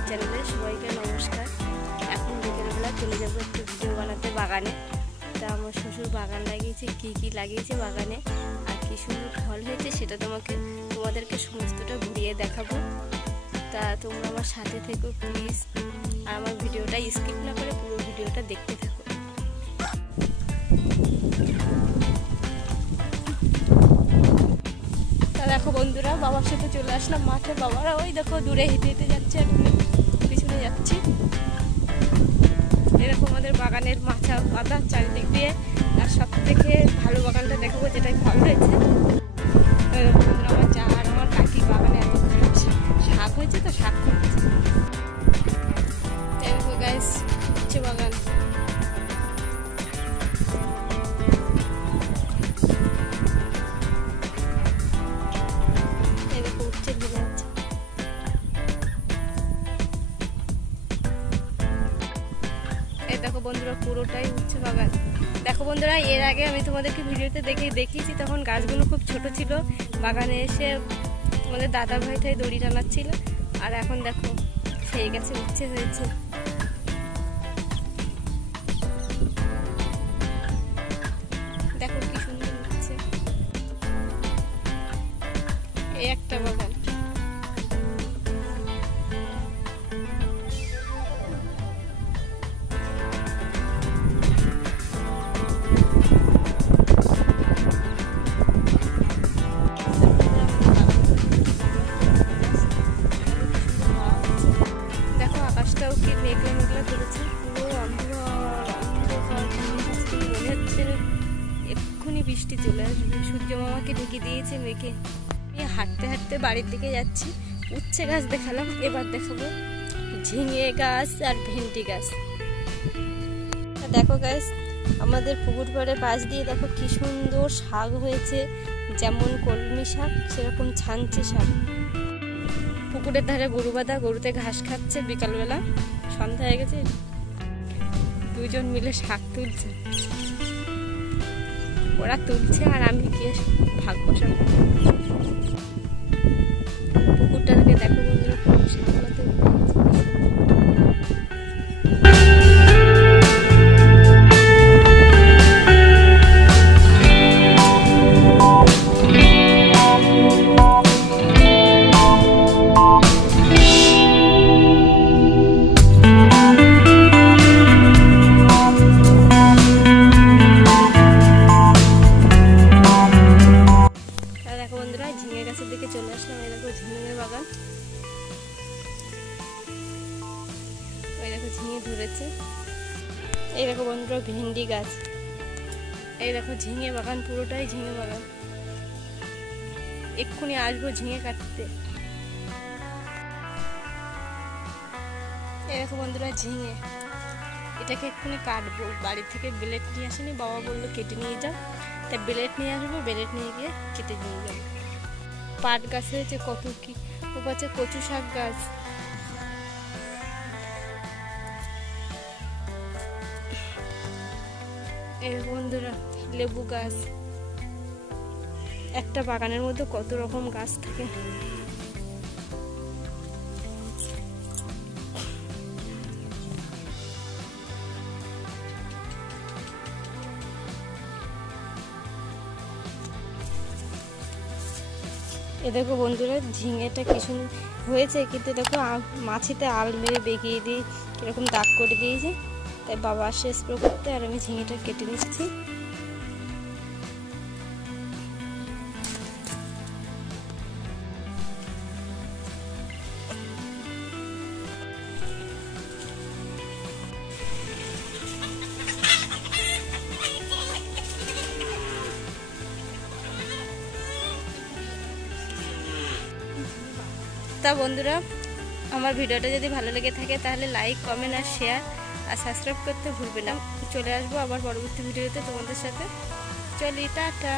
YouTube চ্যানেলে সবাইকে নমস্কার। এখন বিকেলবেলা চলে যাবো একটু ভিডিও বানাতে বাগানে। তা আমার শ্বশুর বাগান লাগিয়েছে, কি লাগিয়েছে বাগানে আর কি সুন্দর ফল হয়েছে সেটা তোমাদেরকে সমস্তটা ঘুরিয়ে দেখাবো। তা তোমরা আমার সাথে থেকো প্লিজ, আর আমার ভিডিওটা স্কিপ না করে পুরো ভিডিওটা দেখতে থাকো। তা দেখো বন্ধুরা, বাবার সাথে চলে আসলাম মাঠে। বাবারা ওই দেখো দূরে হেঁটে হেঁটে যাচ্ছে, পিছনে যাচ্ছি। এরকম আমাদের বাগানের মাচা পাতা চারিদিক দিয়ে, আর সব থেকে ভালো বাগানটা দেখাবো যেটাই ফল হয়েছে। বন্ধুরা, আমার চা আর আমার কাকি বাগানে এত শাক হয়েছে, তো শাক করছে। দেখো গাইস, হচ্ছে বাগান। দেখো বন্ধুরা, পুরোটাই উচ্ছে বাগান। দেখো বন্ধুরা, এর আগে আমি তোমাদেরকে ভিডিওতে দেখিয়েছি, তখন গাছগুলো খুব ছোট ছিল। বাগানে এসে তোমাদের দাদা ভাইটাই দড়ি টানাচ্ছিল, আর এখন দেখো সেই গাছে উচ্ছে হয়েছে। দেখো কি সুন্দর উচ্ছে। এই একটা বাগান। বৃষ্টি চলে আসবে, সূর্য মামাকে ঢেকে দিয়েছে মেঘে। হাঁটতে হাঁটতে বাড়ির দিকে যাচ্ছি। উচ্ছে গাছ দেখালাম, এবার দেখাবো ঝিঙে গাছ আর ভেন্ডি গাছ। দেখো গাছ, আমাদের পুকুর পাড়ের পাশ দিয়ে দেখো কি সুন্দর শাক হয়েছে, যেমন কলমি শাক সেরকম ছাঞ্চে শাক। পুকুরের ধারে গরু বাঁধা, গরুতে ঘাস খাচ্ছে। বিকালবেলা সন্ধ্যা হয়ে গেছে, দুজন মিলে শাক তুলছে। ওরা তুলছে আর আমি গিয়ে ভাগ বসাবো। পুকুরটা থেকে দেখো বন্ধুরা, শাকগুলোতে ঝিঙে গাছের দিকে চলে আসলাম। এই দেখো ঝিঙে বাগান, ওই দেখো ঝিঙে ধরেছে। এই দেখো বন্ধুরা ভেন্ডি গাছ। এই দেখো ঝিঙে বাগান, পুরোটাই ঝিঙে বাগান। এক্ষুনি আসবো ঝিঙে কাটতে। এই দেখো বন্ধুরা ঝিঙে, এটাকে এক্ষুনি কাটবো। বাড়ি থেকে ব্লেড নিয়ে আসেনি, বাবা বললো কেটে নিয়ে যাও, তাই ব্লেড নিয়ে আসবো। ব্লেড নিয়ে গিয়ে কেটে নিয়ে যাবো। পাট গাছ হয়েছে কত কি, ও গাছে কচু শাক গাছ। এই বন্ধুরা লেবু গাছ। একটা বাগানের মধ্যে কত রকম গাছ থাকে। এ দেখো বন্ধুরা, ঝিঙেটা কি সুন্দর হয়েছে, কিন্তু দেখো মাছিতে আল মেরে বেগিয়ে দিয়ে কিরকম দাগ করে দিয়েছে। তাই বাবা আসে স্প্রে করতে, আর আমি ঝিঙেটা কেটে নিচ্ছি। তা বন্ধুরা, আমার ভিডিওটা যদি ভালো লেগে থাকে তাহলে লাইক, কমেন্ট আর শেয়ার আর সাবস্ক্রাইব করতে ভুলবে না। চলে আসবো আবার পরবর্তী ভিডিওতে তোমাদের সাথে। চলি, টাটা।